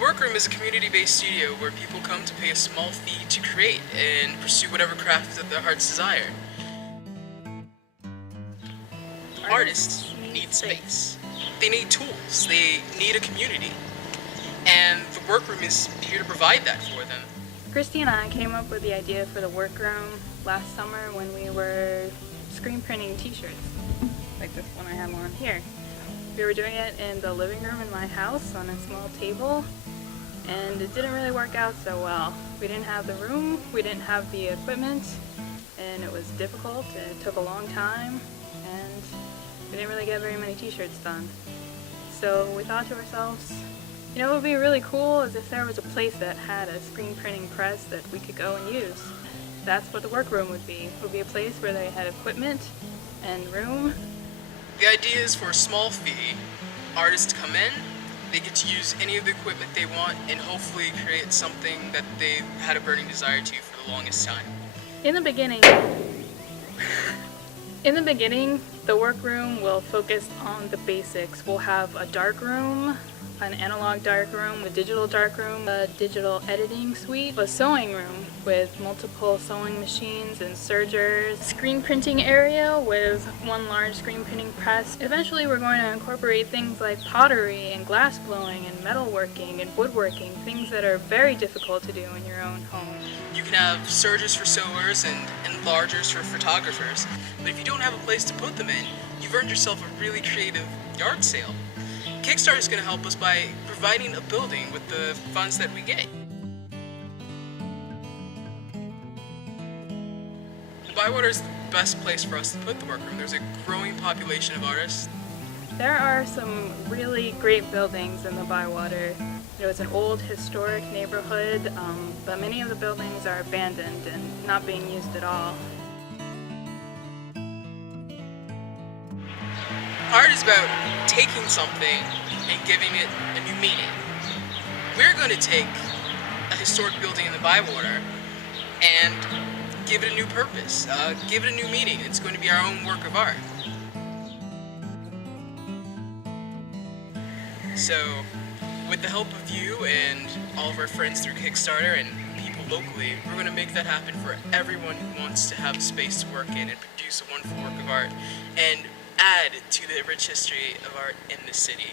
WorkRoom is a community-based studio where people come to pay a small fee to create and pursue whatever craft that their hearts desire. Artists need space. They need tools. They need a community. And the WorkRoom is here to provide that for them. Christy and I came up with the idea for the WorkRoom last summer when we were screen printing t-shirts, like this one I have on here. We were doing it in the living room in my house on a small table, and it didn't really work out so well. We didn't have the room, we didn't have the equipment, and it was difficult, and it took a long time, and we didn't really get very many t-shirts done. So we thought to ourselves, you know, what would be really cool is if there was a place that had a screen printing press that we could go and use. That's what the WorkRoom would be. It would be a place where they had equipment and room. The idea is for a small fee, artists come in, they get to use any of the equipment they want and hopefully create something that they've had a burning desire to for the longest time. In the beginning, the WorkRoom will focus on the basics. We'll have a dark room, an analog dark room, a digital dark room, a digital editing suite, a sewing room with multiple sewing machines and sergers, screen printing area with one large screen printing press. Eventually we're going to incorporate things like pottery and glass blowing and metalworking and woodworking, things that are very difficult to do in your own home. You can have sergers for sewers and enlargers for photographers, but if you don't have a place to put them in, you've earned yourself a really creative yard sale. Kickstarter is going to help us by providing a building with the funds that we get. The Bywater is the best place for us to put the WorkRoom. There's a growing population of artists. There are some really great buildings in the Bywater. You know, it's an old historic neighborhood, but many of the buildings are abandoned and not being used at all. Art is about taking something and giving it a new meaning. We're going to take a historic building in the Bywater and give it a new purpose, give it a new meaning. It's going to be our own work of art. So, with the help of you and all of our friends through Kickstarter and people locally, we're going to make that happen for everyone who wants to have a space to work in and produce a wonderful work of art and add to the rich history of art in this city.